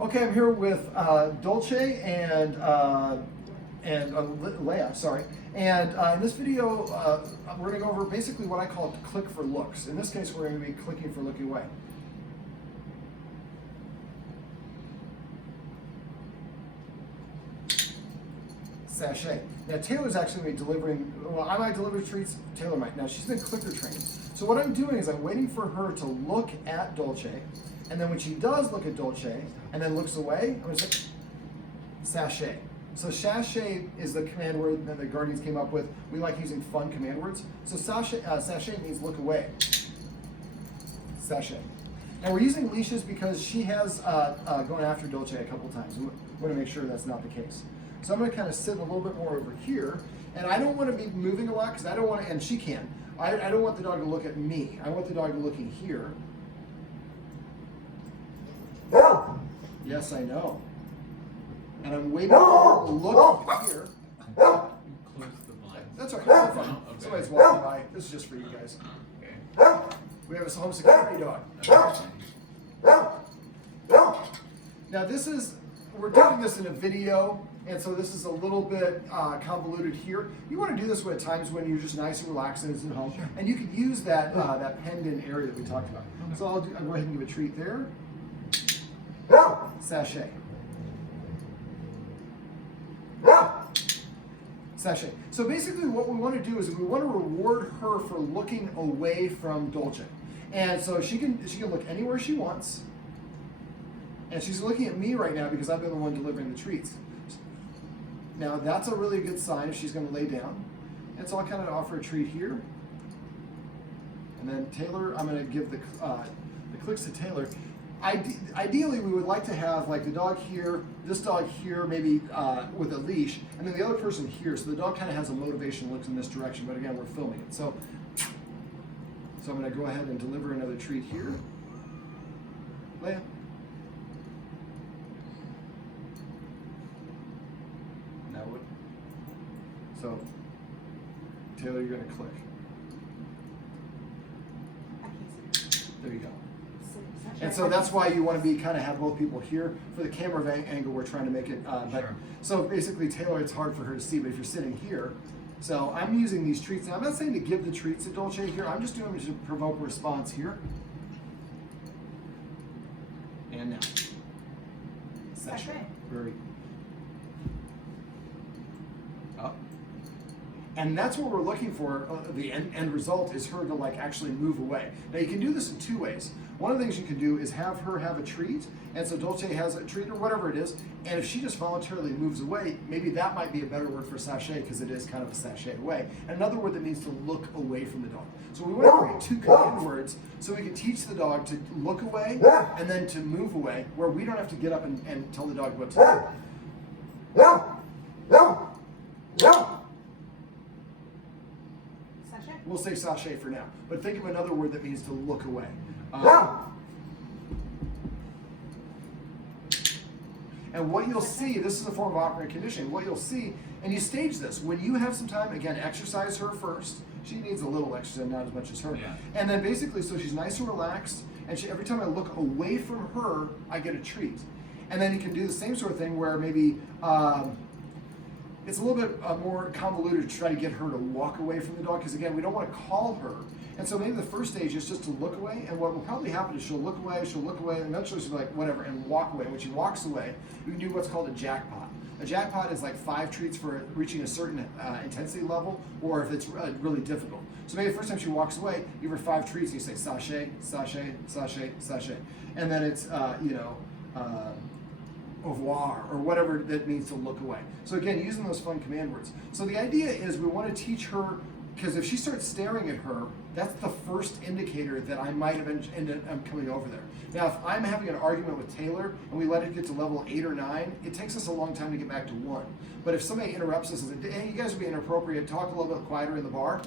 Okay, I'm here with Dolce and Leia, sorry. And in this video, we're going to go over basically what I call click for looks. In this case, we're going to be clicking for looking away. Sachet. Now Taylor's actually going to be delivering, well, I might deliver treats, Taylor might. Now she's been clicker trained. So what I'm doing is I'm waiting for her to look at Dolce, and then when she does look at Dolce and then looks away, I'm going to say sachet. So sachet is the command word that the Guardians came up with. We like using fun command words. So sachet means look away. Sachet. And we're using leashes because she has gone after Dolce a couple times. We want to make sure that's not the case. So I'm going to kind of sit a little bit more over here, and I don't want to be moving a lot because I don't want to, and she can. I don't want the dog to look at me. I want the dog looking here. Yes, I know. And I'm waiting for her to look here. Close the blinds. That's okay. That's fine. Okay. Somebody's walking by. This is just for you guys. Okay. We have a home security dog. Now we're doing this in a video, and so this is a little bit convoluted here. You want to do this at times when you're just nice and relaxed and it's at home, and you could use that that pendant area that we talked about. So I'll go ahead and give a treat there. Sachet. Sachet. So basically what we want to do is we want to reward her for looking away from Dolce. And so she can look anywhere she wants. And she's looking at me right now because I've been the one delivering the treats. Now that's a really good sign if she's going to lay down. And so I'll kind of offer a treat here. And then Taylor, I'm going to give the clicks to Taylor. Ideally, we would like to have like the dog here, this dog here, maybe with a leash, and then the other person here. So the dog kind of has a motivation, looks in this direction, but again, we're filming it. So I'm going to go ahead and deliver another treat here. Leia. Now what? So Taylor, you're going to click. There you go. And so that's why you want to be kind of have both people here. For the camera angle, we're trying to make it better. So basically, Taylor, it's hard for her to see, but if you're sitting here, so I'm using these treats. Now, I'm not saying to give the treats to Dolce here. I'm just doing it to provoke a response here. And now. Sachet. Very. Up. And that's what we're looking for. The end result is her to like actually move away. Now you can do this in two ways. One of the things you can do is have her have a treat, and so Dolce has a treat or whatever it is, and if she just voluntarily moves away, maybe that might be a better word for sachet because it is kind of a sachet away. And another word that means to look away from the dog. So we want to create two command words so we can teach the dog to look away and then to move away, where we don't have to get up and tell the dog what to do. We'll say sachet for now, but think of another word that means to look away. And what you'll see, this is a form of operant conditioning, what you'll see, and you stage this, when you have some time, again, exercise her first. She needs a little exercise, not as much as her. Yeah. And then basically, so she's nice and relaxed, and every time I look away from her, I get a treat. And then you can do the same sort of thing where maybe, it's a little bit more convoluted to try to get her to walk away from the dog because, again, we don't want to call her. And so maybe the first stage is just to look away, and what will probably happen is she'll look away, and eventually she'll be like, whatever, and walk away. When she walks away, we can do what's called a jackpot. A jackpot is like 5 treats for reaching a certain intensity level, or if it's really difficult. So maybe the first time she walks away, you give her 5 treats, and you say sachet, sachet, sachet, sachet. And then it's, au revoir, or whatever that means to look away. So again, using those fun command words. So the idea is we want to teach her, because if she starts staring at her, that's the first indicator that I might have ended up coming over there. Now, if I'm having an argument with Taylor and we let it get to level 8 or 9, it takes us a long time to get back to 1. But if somebody interrupts us and says, hey, you guys are being inappropriate, talk a little bit quieter in the bar,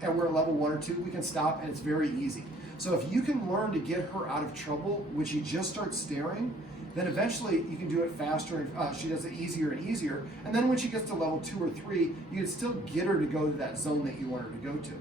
and we're at level 1 or 2, we can stop, and it's very easy. So if you can learn to get her out of trouble when she just starts staring, then eventually you can do it faster, and she does it easier and easier. And then when she gets to level 2 or 3, you can still get her to go to that zone that you want her to go to.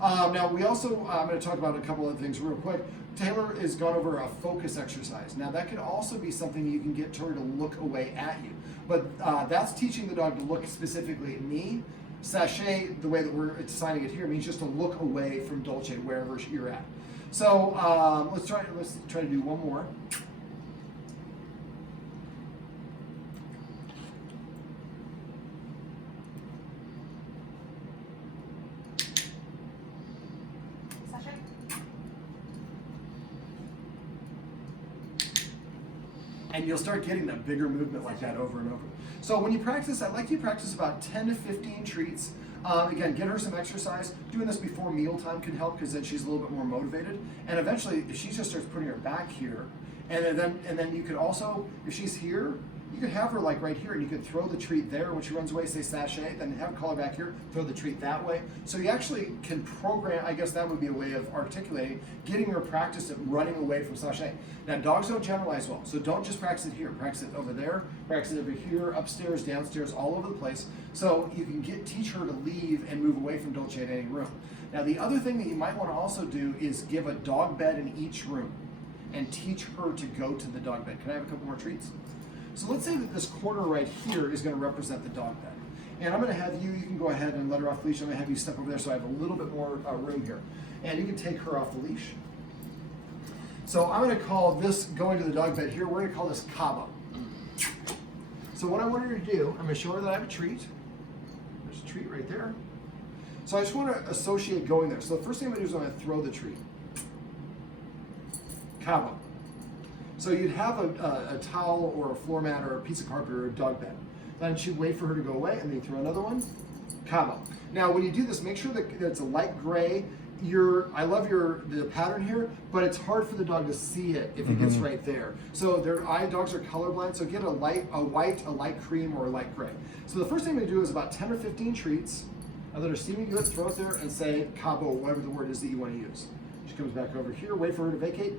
Now we also, I'm going to talk about a couple of things real quick. Taylor has gone over a focus exercise. Now that could also be something you can get her to look away at you. But that's teaching the dog to look specifically at me. Sachet, the way that we're assigning it here, means just to look away from Dolce wherever you're at. So let's try to do one more. And you'll start getting that bigger movement like that over and over. So when you practice, I'd like you to practice about 10 to 15 treats. Again, get her some exercise. Doing this before mealtime can help because then she's a little bit more motivated. And eventually, if she just starts putting her back here, and then you could also, if she's here, you could have her like right here, and you could throw the treat there when she runs away, say sachet, then have her call her back here, throw the treat that way. So you actually can program, I guess that would be a way of articulating, getting her practice at running away from sachet. Now dogs don't generalize well, so don't just practice it here. Practice it over there, practice it over here, upstairs, downstairs, all over the place. So you can teach her to leave and move away from Dolce in any room. Now the other thing that you might want to also do is give a dog bed in each room and teach her to go to the dog bed. Can I have a couple more treats? So let's say that this corner right here is going to represent the dog bed. And I'm going to have you can go ahead and let her off the leash. I'm going to have you step over there so I have a little bit more room here. And you can take her off the leash. So I'm going to call this going to the dog bed here, we're going to call this Cabo. So what I want her to do, I'm going to show her that I have a treat. There's a treat right there. So I just want to associate going there. So the first thing I'm going to do is I'm going to throw the treat. Cabo. So you'd have a towel or a floor mat or a piece of carpet or a dog bed. Then she'd wait for her to go away and then you throw another one. Cabo. Now when you do this, make sure that it's a light gray. I love the pattern here, but it's hard for the dog to see it if it gets right there. So dogs are colorblind, so get a white, a light cream, or a light gray. So the first thing we do is about 10 or 15 treats. I let her see me do it, throw it there, and say Cabo, whatever the word is that you want to use. She comes back over here, wait for her to vacate.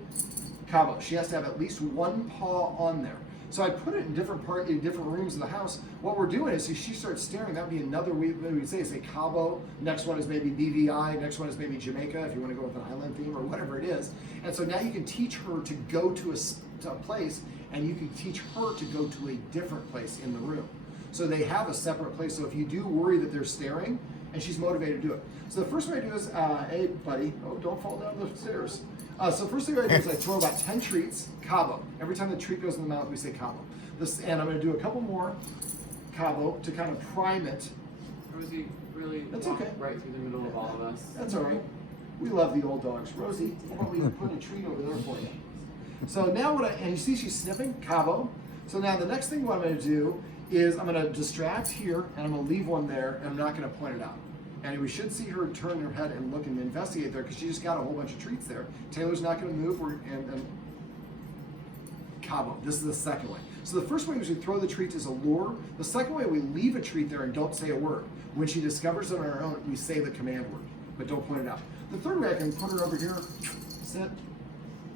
Cabo. She has to have at least one paw on there. So I put it in different rooms of the house. What we're doing is if she starts staring, that would be another we'd say Cabo. Next one is maybe BVI. Next one is maybe Jamaica if you want to go with an island theme or whatever it is. And so now you can teach her to go to a place, and you can teach her to go to a different place in the room. So they have a separate place. So if you do worry that they're staring, and she's motivated to do it. So the first thing I do is, hey buddy, oh don't fall down the stairs. So first thing I do is I throw about 10 treats, Cabo. Every time the treat goes in the mouth, we say Cabo. And I'm going to do a couple more Cabo to kind of prime it. Rosie really That's okay. Right through the middle of all of us. That's all right. We love the old dogs. Rosie, how about we put a treat over there for you? So now and you see she's sniffing, Cabo. So now the next thing what I'm going to do is I'm going to distract here, and I'm going to leave one there, and I'm not going to point it out. And we should see her turn her head and look and investigate there because she just got a whole bunch of treats there. Taylor's not going to move, and Cabo. This is the second way. So the first way is we throw the treats as a lure. The second way, we leave a treat there and don't say a word. When she discovers it on her own, we say the command word, but don't point it out. The third way, I can put her over here, sit,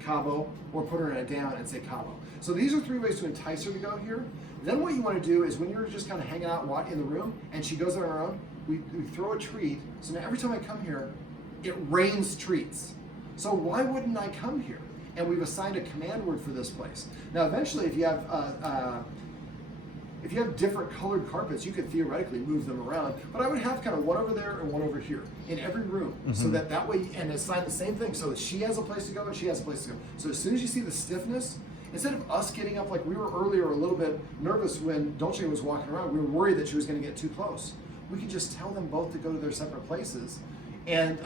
Cabo, or put her in a down and say Cabo. So these are 3 ways to entice her to go here. Then what you want to do is when you're just kind of hanging out in the room and she goes on her own, we throw a treat. So now every time I come here, it rains treats. So why wouldn't I come here? And we've assigned a command word for this place. Now eventually if you have different colored carpets, you could theoretically move them around, but I would have kind of one over there and one over here in every room, so that way, and assign the same thing, so that she has a place to go and she has a place to go. So as soon as you see the stiffness, instead of us getting up, like we were earlier a little bit nervous when Dolce was walking around, we were worried that she was going to get too close. We could just tell them both to go to their separate places. And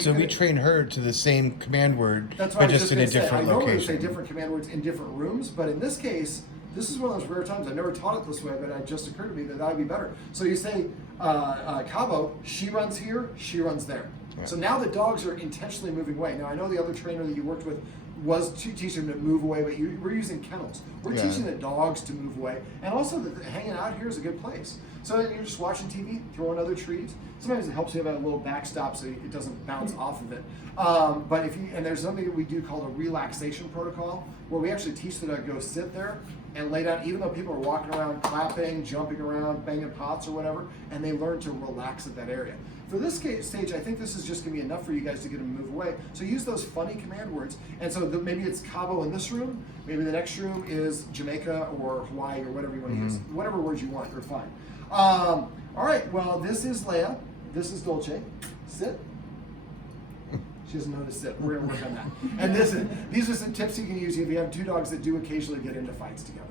so we train her to the same command word, but just in a different location. I normally say location. different command words in different rooms, but in this case, this is one of those rare times. I never taught it this way, but it just occurred to me that would be better. So you say, Cabo, she runs here, she runs there. Right. So now the dogs are intentionally moving away. Now I know the other trainer that you worked with was to teach them to move away, but we're using kennels. We're teaching the dogs to move away, and also that hanging out here is a good place. So you're just watching TV, throw another treat. Sometimes it helps you have a little backstop so it doesn't bounce off of it. But if you, and there's something that we do called a relaxation protocol, where we actually teach the dog to go sit there and lay down, even though people are walking around, clapping, jumping around, banging pots or whatever, and they learn to relax at that area. For this stage, I think this is just gonna be enough for you guys to get them to move away. So use those funny command words. And so maybe it's Cabo in this room, maybe the next room is Jamaica or Hawaii or whatever you wanna use. Whatever words you want, are fine. All right, well, this is Leia, this is Dolce. Sit. She doesn't know to sit. We're gonna work on that. And these are some tips you can use if you have two dogs that do occasionally get into fights together.